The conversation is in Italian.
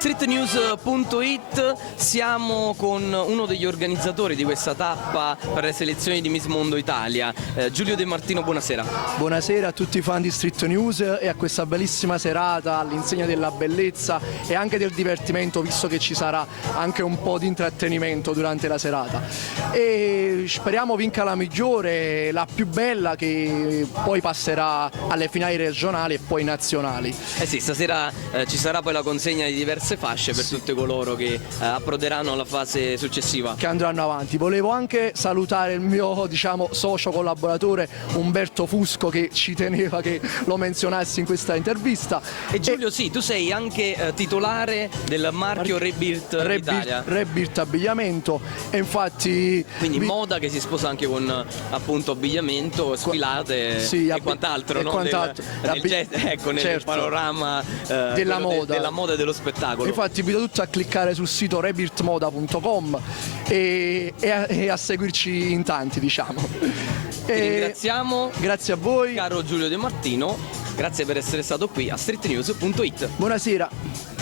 Streetnews.it, siamo con uno degli organizzatori di questa tappa per le selezioni di Miss Mondo Italia, Giulio De Martino, buonasera. Buonasera a tutti i fan di Street News e a questa bellissima serata all'insegna della bellezza e anche del divertimento, visto che ci sarà anche un po' di intrattenimento durante la serata. E speriamo vinca la migliore, la più bella, che poi passerà alle finali regionali e poi nazionali. Eh sì, stasera ci sarà poi la consegna di diverse fasce per tutti coloro che approderanno alla fase successiva, che andranno avanti. Volevo anche salutare il mio socio collaboratore Umberto Fusco, che ci teneva che lo menzionassi in questa intervista. E Giulio, sì, tu sei anche titolare del marchio Rebirth Italia. Rebirth Abbigliamento, e infatti quindi moda che si sposa anche con appunto abbigliamento, sfilate e quant'altro, e no? quant'altro. Nel certo, panorama della moda e dello spettacolo. Infatti vi do tutto a cliccare sul sito rebirthmoda.com e a seguirci in tanti, diciamo. Ti ringraziamo. Grazie a voi, caro Giulio De Martino, grazie per essere stato qui a streetnews.it. Buonasera.